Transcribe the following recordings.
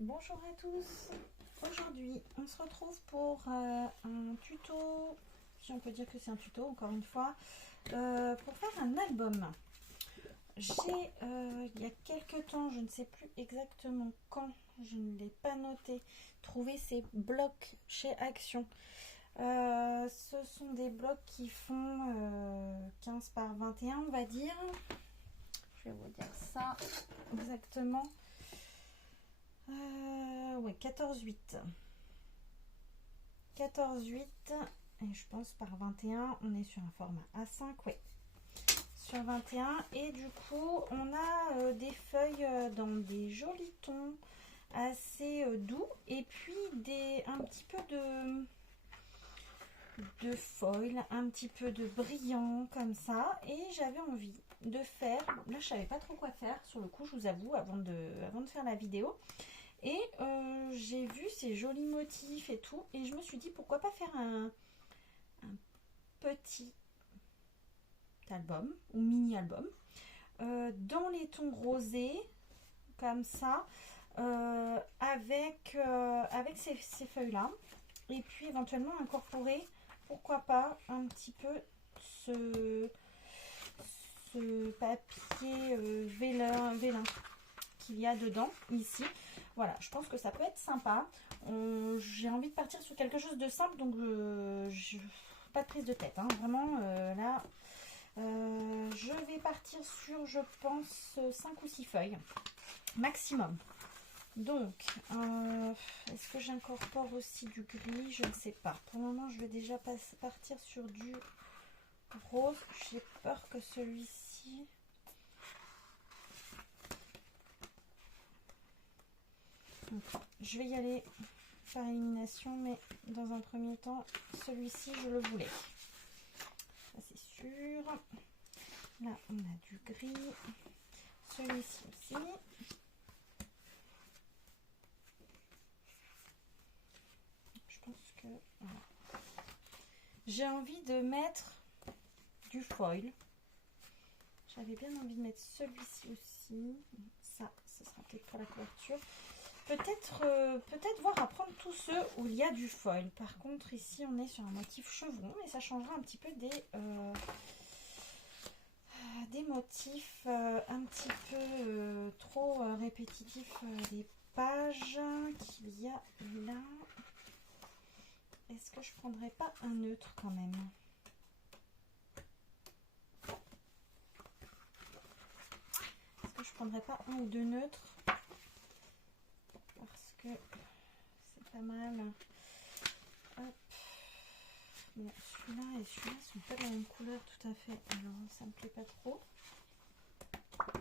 Bonjour à tous. Aujourd'hui, on se retrouve pour un tuto, si on peut dire que c'est un tuto, encore une fois, pour faire un album. J'ai, il y a quelques temps, je ne sais plus exactement quand, je ne l'ai pas noté, trouvé ces blocs chez Action. Ce sont des blocs qui font 15 par 21, on va dire. Je vais vous dire ça exactement. Ouais, 14,8. 14,8 et je pense par 21, on est sur un format A5, ouais. Sur 21 et du coup, on a des feuilles dans des jolis tons assez doux et puis un petit peu de foil, un petit peu de brillant comme ça, et j'avais envie de faire, là je savais pas trop quoi faire sur le coup, je vous avoue, avant de faire la vidéo. Et j'ai vu ces jolis motifs et tout, et je me suis dit pourquoi pas faire un petit album ou mini album dans les tons rosés comme ça, avec ces feuilles là, et puis éventuellement incorporer, pourquoi pas, un petit peu ce papier vélin qu'il y a dedans ici. Voilà, je pense que ça peut être sympa. J'ai envie de partir sur quelque chose de simple, donc pas de prise de tête, hein. Vraiment là je vais partir sur, je pense, 5 ou 6 feuilles maximum. Donc est-ce que j'incorpore aussi du gris? Je ne sais pas. Pour le moment je vais déjà partir sur du rose. J'ai peur que celui-ci... Je vais y aller par élimination, mais dans un premier temps, celui-ci, je le voulais. Ça, c'est sûr. Là, on a du gris. Celui-ci aussi. Je pense que... Voilà. J'ai envie de mettre du foil. J'avais bien envie de mettre celui-ci aussi. Ça, ce sera peut-être pour la couverture. Peut-être voir à prendre tous ceux où il y a du foil. Par contre, ici, on est sur un motif chevron et ça changera un petit peu des motifs un petit peu trop répétitifs des pages qu'il y a là. Est-ce que je prendrais pas un neutre quand même? Est-ce que je prendrais pas un ou deux neutres? Parce que c'est pas mal. Hop. Bon, celui-là et celui-là sont pas de la même couleur tout à fait, alors ça me plaît pas trop. On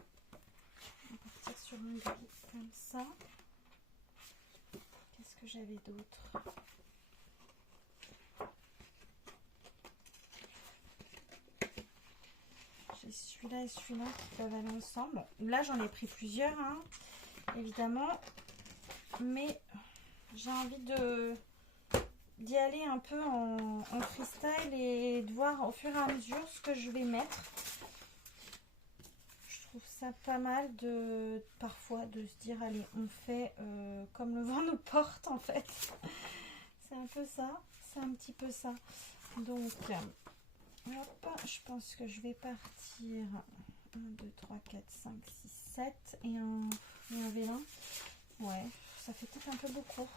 va partir sur un gris comme ça. Qu'est-ce que j'avais d'autre? J'ai celui-là et celui-là qui peuvent aller ensemble. Là j'en ai pris plusieurs, hein, évidemment, mais j'ai envie d'y aller un peu en freestyle et de voir au fur et à mesure ce que je vais mettre. Je trouve ça pas mal parfois de se dire allez, on fait comme le vent nous porte en fait. C'est un peu ça, c'est un petit peu ça. Donc hop, je pense que je vais partir 1, 2, 3, 4, 5, 6, 7 et un vélin. Ouais, ça fait peut-être un peu beaucoup.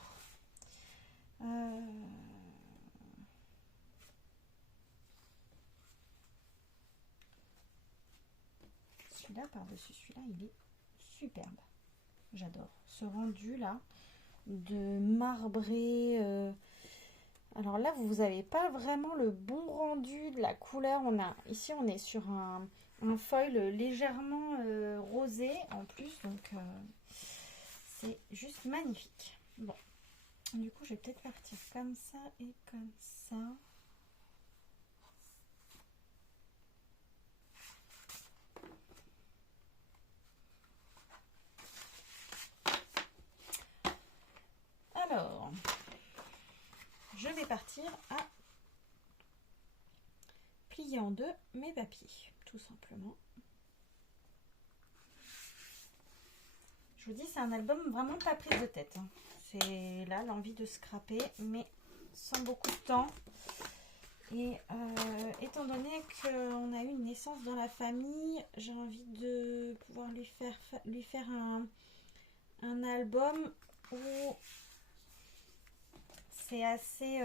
Celui-là par-dessus celui-là, il est superbe. J'adore ce rendu là de marbré. Alors là, vous n'avez pas vraiment le bon rendu de la couleur. Ici, on est sur un foil légèrement rosé en plus, donc c'est juste magnifique. Bon, du coup, je vais peut-être partir comme ça et comme ça. Alors, je vais partir à plier en deux mes papiers, tout simplement. Je vous dis, c'est un album vraiment pas prise de tête. Hein. C'est là l'envie de scraper, mais sans beaucoup de temps. Et étant donné qu'on a eu une naissance dans la famille, j'ai envie de pouvoir lui faire un album où c'est assez...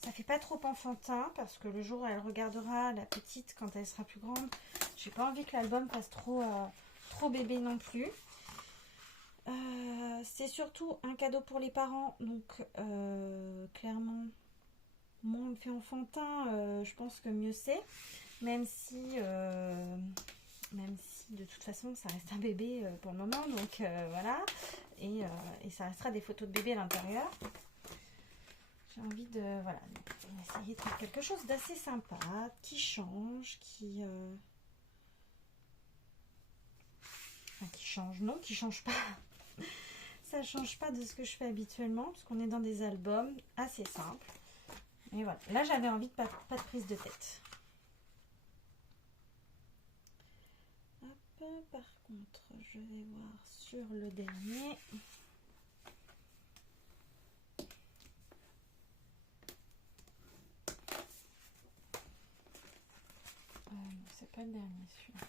ça fait pas trop enfantin, parce que le jour où elle regardera, la petite, quand elle sera plus grande, j'ai pas envie que l'album fasse trop bébé non plus. C'est surtout un cadeau pour les parents, donc clairement, moins on le fait enfantin, je pense que mieux c'est, même si de toute façon ça reste un bébé pour le moment, donc voilà, et ça restera des photos de bébé à l'intérieur. J'ai envie de, voilà, essayer de faire quelque chose d'assez sympa, qui change, qui change, non, qui change pas. Ça change pas de ce que je fais habituellement, parce qu'on est dans des albums assez simples. Et voilà, là j'avais envie de pas de prise de tête. Hop, par contre, je vais voir sur le dernier. Non, c'est pas le dernier celui-là.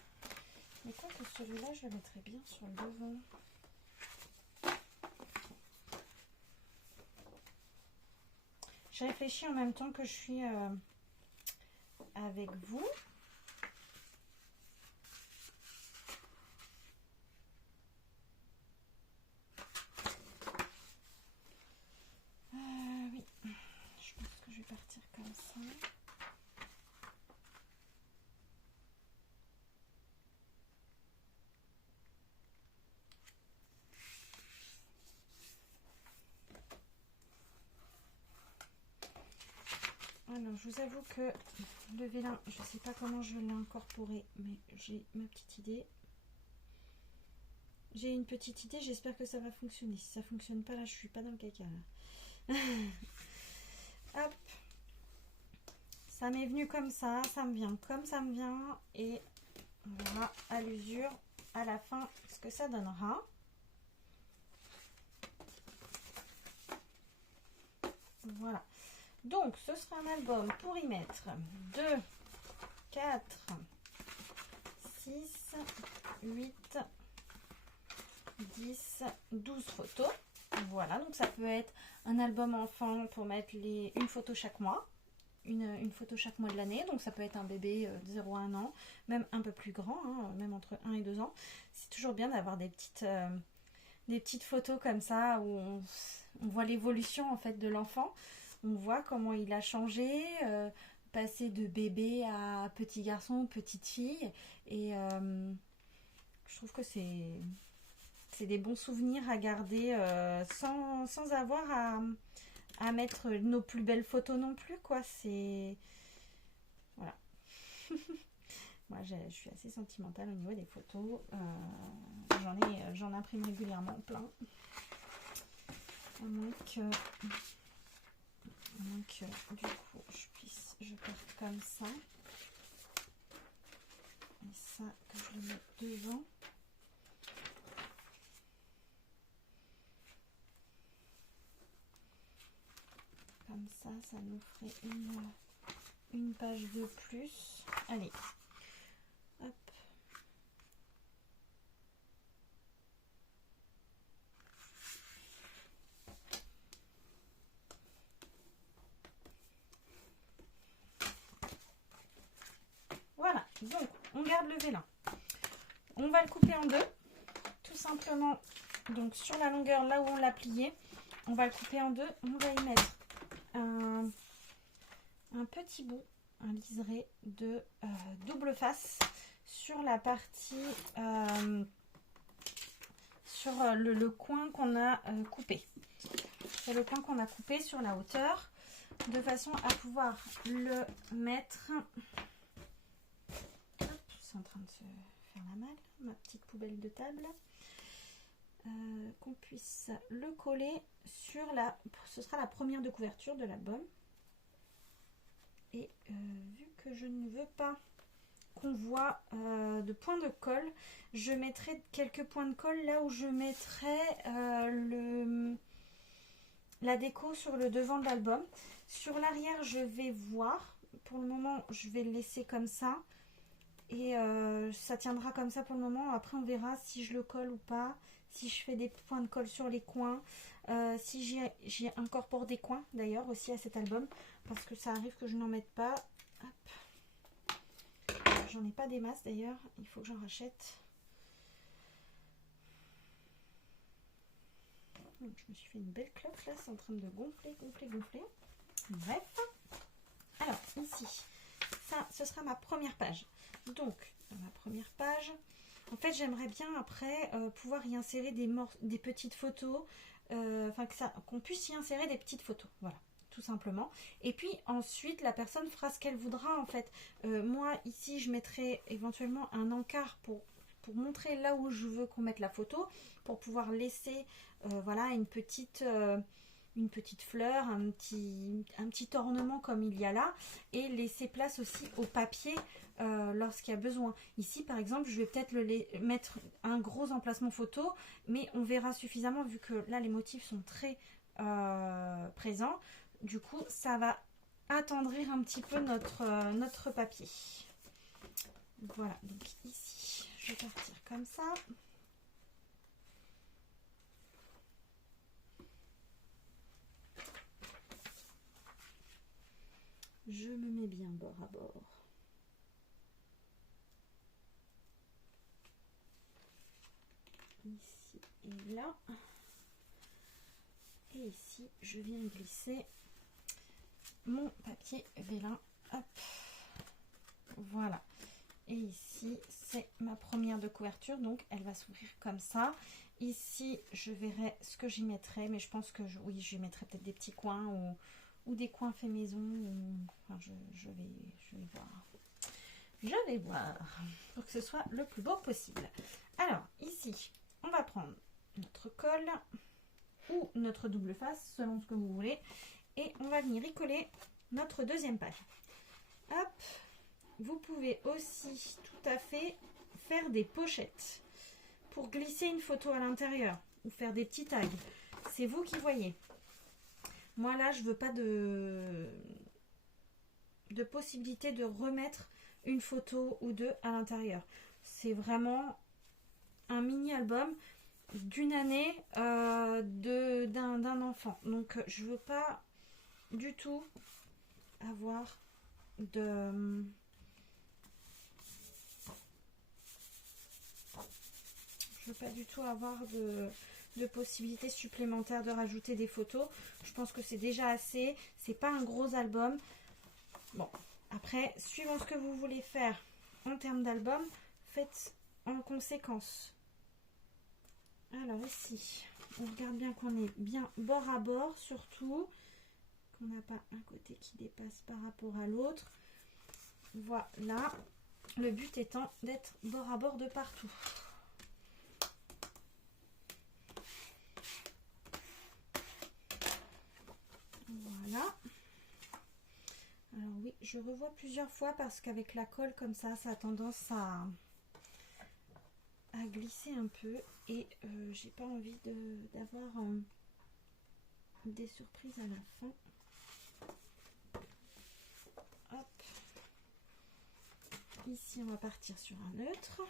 Mais quoi que celui-là, je le mettrais bien sur le devant. Je réfléchis en même temps que je suis avec vous. Oui, je pense que je vais partir comme ça. Alors, je vous avoue que le vélin, je ne sais pas comment je l'ai incorporé, mais j'ai ma petite idée. J'ai une petite idée, j'espère que ça va fonctionner. Si ça ne fonctionne pas, là, je suis pas dans le caca. Là. Hop. Ça m'est venu comme ça me vient comme ça me vient. Et on verra à l'usure, à la fin, ce que ça donnera. Voilà. Donc, ce sera un album pour y mettre 2, 4, 6, 8, 10, 12 photos. Voilà, donc ça peut être un album enfant pour mettre une photo chaque mois. Une photo chaque mois de l'année. Donc ça peut être un bébé de 0 à 1 an, même un peu plus grand, hein, même entre 1 et 2 ans. C'est toujours bien d'avoir des petites photos comme ça où on voit l'évolution en fait de l'enfant. On voit comment il a changé, passé de bébé à petit garçon, petite fille. Et je trouve que c'est des bons souvenirs à garder sans avoir à mettre nos plus belles photos non plus, quoi. C'est... Voilà. Moi, je suis assez sentimentale au niveau des photos. J'en imprime régulièrement plein. À moins que du coup je parte comme ça, et ça que je le mets devant. Comme ça nous ferait une page de plus. Allez, hop. Voilà, donc on garde le vélin. On va le couper en deux, tout simplement. Donc sur la longueur, là où on l'a plié, on va le couper en deux. On va y mettre un petit bout, un liseré de double face sur la partie, sur le coin qu'on a coupé. C'est le coin qu'on a coupé sur la hauteur, de façon à pouvoir le mettre... C'est en train de se faire la malle, ma petite poubelle de table. Qu'on puisse le coller sur ce sera la première de couverture de l'album. Et vu que je ne veux pas qu'on voit de points de colle. Je mettrai quelques points de colle là où je mettrai la déco sur le devant de l'album. Sur l'arrière, je vais voir. Pour le moment, je vais le laisser comme ça. Et ça tiendra comme ça pour le moment. Après, on verra si je le colle ou pas. Si je fais des points de colle sur les coins. Si j'y incorpore des coins d'ailleurs aussi à cet album. Parce que ça arrive que je n'en mette pas. J'en ai pas des masses d'ailleurs. Il faut que j'en rachète. Donc, je me suis fait une belle clope là. C'est en train de gonfler, gonfler, gonfler. Bref. Alors, ici. Ça, ce sera ma première page. Donc, dans ma première page, en fait, j'aimerais bien après pouvoir y insérer des petites photos, enfin qu'on puisse y insérer des petites photos, voilà, tout simplement. Et puis ensuite, la personne fera ce qu'elle voudra, en fait. Moi, ici, je mettrai éventuellement un encart pour montrer là où je veux qu'on mette la photo, pour pouvoir laisser, voilà, une petite fleur, un petit ornement comme il y a là, et laisser place aussi au papier lorsqu'il y a besoin. Ici par exemple, je vais peut-être mettre un gros emplacement photo, mais on verra suffisamment vu que là les motifs sont très présents. Du coup, ça va attendrir un petit peu notre papier. Voilà, donc ici, je vais partir comme ça. Je me mets bien bord à bord. Ici et là. Et ici, je viens glisser mon papier vélin. Hop. Voilà. Et ici, c'est ma première de couverture. Donc, elle va s'ouvrir comme ça. Ici, je verrai ce que j'y mettrai. Mais je pense que, oui, j'y mettrai peut-être des petits coins ou des coins faits maison. Enfin, je vais voir. Je vais voir pour que ce soit le plus beau possible. Alors, ici, on va prendre notre colle ou notre double face, selon ce que vous voulez. Et on va venir y coller notre deuxième page. Hop. Vous pouvez aussi tout à fait faire des pochettes pour glisser une photo à l'intérieur ou faire des petits tags. C'est vous qui voyez. Moi là, je veux pas de possibilité de remettre une photo ou deux à l'intérieur. C'est vraiment un mini-album d'une année d'un enfant. Donc je veux pas du tout avoir de... Je veux pas du tout avoir de possibilités supplémentaires de rajouter des photos. Je pense que c'est déjà assez. C'est pas un gros album. Bon, après, suivant ce que vous voulez faire en termes d'album, faites en conséquence. Alors ici, on regarde bien qu'on est bien bord à bord, surtout. Qu'on n'a pas un côté qui dépasse par rapport à l'autre. Voilà. Le but étant d'être bord à bord de partout. Voilà. Alors oui, je revois plusieurs fois parce qu'avec la colle comme ça a tendance à glisser un peu et j'ai pas envie d'avoir des surprises à la fin. Hop. Ici, on va partir sur un neutre.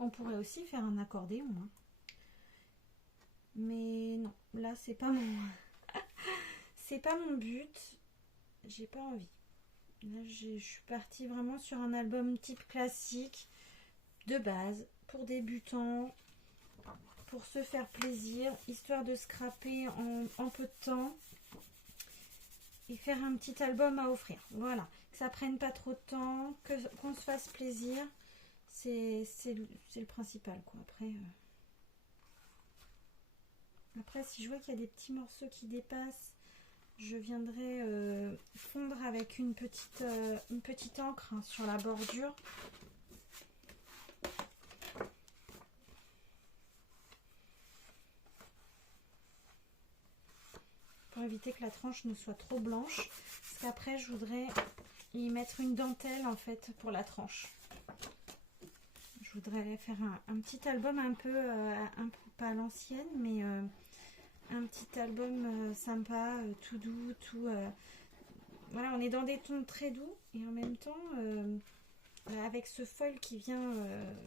On pourrait aussi faire un accordéon. Hein. Mais non, là c'est pas mon c'est pas mon but. J'ai pas envie. Là je suis partie vraiment sur un album type classique de base pour débutants, pour se faire plaisir, histoire de scraper en peu de temps et faire un petit album à offrir. Voilà, que ça prenne pas trop de temps, qu'on se fasse plaisir. C'est le principal quoi. Après, si je vois qu'il y a des petits morceaux qui dépassent, je viendrai fondre avec une petite encre hein, sur la bordure. pour éviter que la tranche ne soit trop blanche. Parce qu'après, je voudrais y mettre une dentelle en fait pour la tranche. Je voudrais faire un petit album un peu pas à l'ancienne, mais un petit album sympa, tout doux, tout... voilà, on est dans des tons très doux et en même temps, avec ce foil qui vient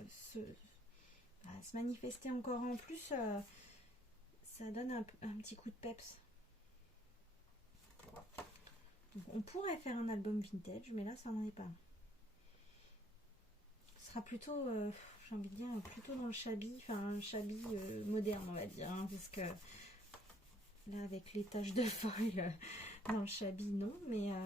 se manifester encore en plus, ça donne un petit coup de peps. Donc, on pourrait faire un album vintage, mais là, ça n'en est pas. Ce sera plutôt, j'ai envie de dire, plutôt dans le shabby, enfin un shabby moderne, on va dire, hein, parce que là, avec les taches de foil dans le shabby, non, mais... voilà.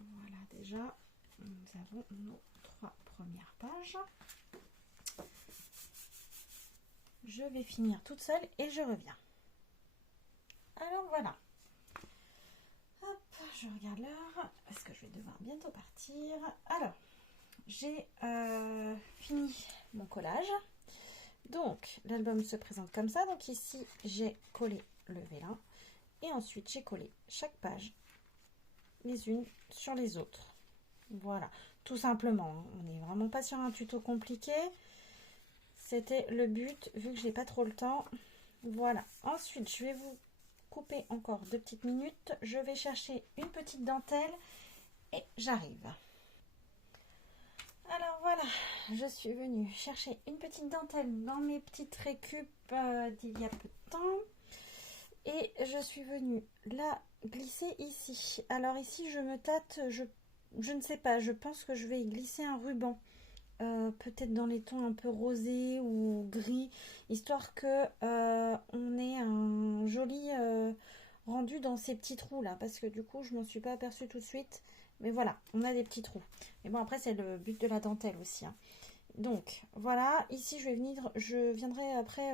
Voilà, déjà, nous avons nos 3 premières pages. Je vais finir toute seule et je reviens. Alors voilà. Hop, je regarde l'heure parce que je vais devoir bientôt partir. Alors, j'ai fini mon collage. Donc, l'album se présente comme ça. Donc ici, j'ai collé le vélin. Et ensuite, j'ai collé chaque page les unes sur les autres. Voilà, tout simplement. On n'est vraiment pas sur un tuto compliqué. C'était le but, vu que j'ai pas trop le temps. Voilà. Ensuite, je vais vous couper encore 2 petites minutes. Je vais chercher une petite dentelle et j'arrive. Alors voilà, je suis venue chercher une petite dentelle dans mes petites récup d'il y a peu de temps. Et je suis venue la glisser ici. Alors ici, je me tâte, je ne sais pas, je pense que je vais y glisser un ruban. Peut-être dans les tons un peu rosés ou gris, histoire que on ait un joli rendu dans ces petits trous là, parce que du coup je m'en suis pas aperçue tout de suite, mais voilà, on a des petits trous. Et bon, après c'est le but de la dentelle aussi, hein. Donc voilà, ici je viendrai après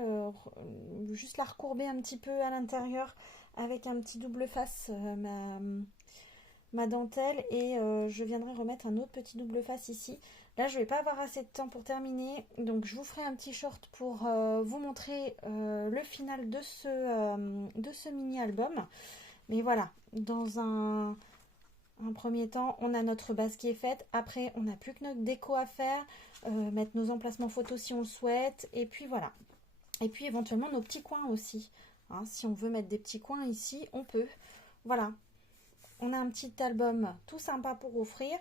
juste la recourber un petit peu à l'intérieur avec un petit double face ma dentelle, et je viendrai remettre un autre petit double face ici. Là, je vais pas avoir assez de temps pour terminer, donc je vous ferai un petit short pour vous montrer le final de ce mini-album. Mais voilà, dans un premier temps, on a notre base qui est faite. Après, on n'a plus que notre déco à faire, mettre nos emplacements photos si on le souhaite. Et puis voilà. Et puis éventuellement nos petits coins aussi. Hein, si on veut mettre des petits coins ici, on peut. Voilà. On a un petit album tout sympa pour offrir.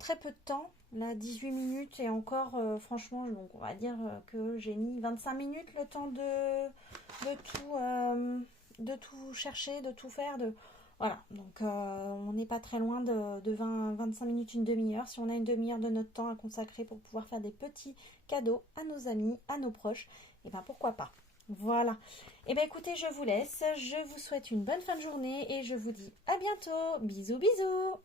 Très peu de temps, là 18 minutes et encore franchement, donc on va dire que j'ai mis 25 minutes le temps de tout chercher, de tout faire, voilà, donc on n'est pas très loin de 20-25 minutes, une demi-heure. Si on a une demi-heure de notre temps à consacrer pour pouvoir faire des petits cadeaux à nos amis, à nos proches, et ben pourquoi pas. Voilà. Et bien écoutez, je vous laisse, je vous souhaite une bonne fin de journée et je vous dis à bientôt. Bisous bisous.